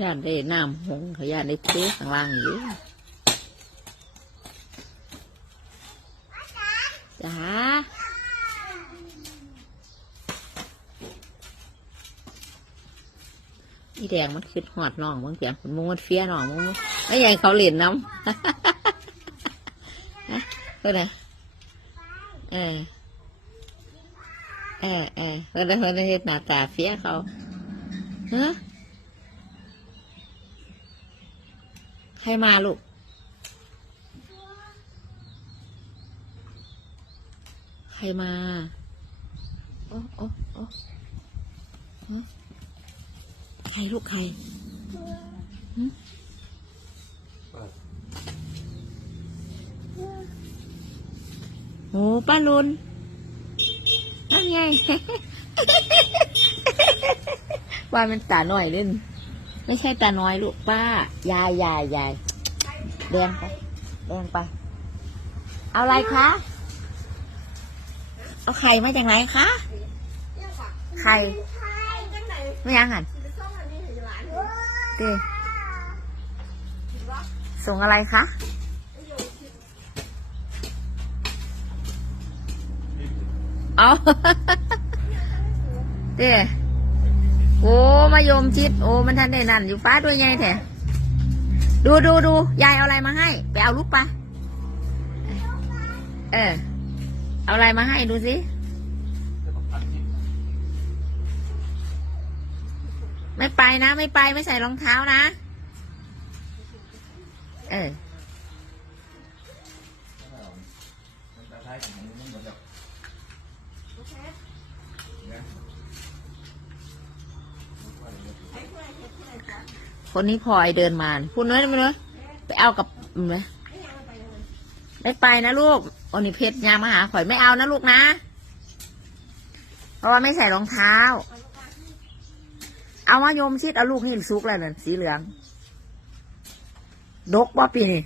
ย่านได้น้ำหงเขาย่านได้เทข้างล่างอยู่จ้าอีแดงมันคือหอดน้องบางเสียงมันมุงมันเฟี้ยน้องมุงมันไม่ใหญ่เขาเหรียญน้ำฮะเพื่อนเออเออเออเพื่อนเพื่อนเห็นหน้าตาเฟี้ยเขาฮะ ใครมาลูก ใครมา โอ้โอ้โอ้ฮะใครลูกใครโอ้ป้าลุนนั่นไงว่ามันตาหน่อยเล่น ไม่ใช่ตาน้อยลูกป้า ยายยายยายแดงไปแดงไป เอาอะไรคะ เอาไข่มาจากไหนคะไข่ไม่ยังหันเต้ส่งอะไรคะเอาเต้โอ้ มายมชิด โอ้ มันทันได้นั่น อยู่ฟ้าด้วยไงแท้ดูดูดูยายเอาอะไรมาให้ ไปเอาลูกไปะเออ เอาอะไรมาให้ดูสิ ไม่ไปนะ ไม่ไปไม่ใส่รองเท้านะ เออ คนนี้พลอยเดินมาพูดน้อยไหมเนอะไปเอากับไหมไม่ไปนะลูกโอนิเพชรยามาหาข่อยไม่เอานะลูกนะ เพราะว่าไม่ใส่รองเท้า เอามายมชิดเอาลูกนี่ซุกแล้วนั่นสีเหลือง ดกว่าปีนี่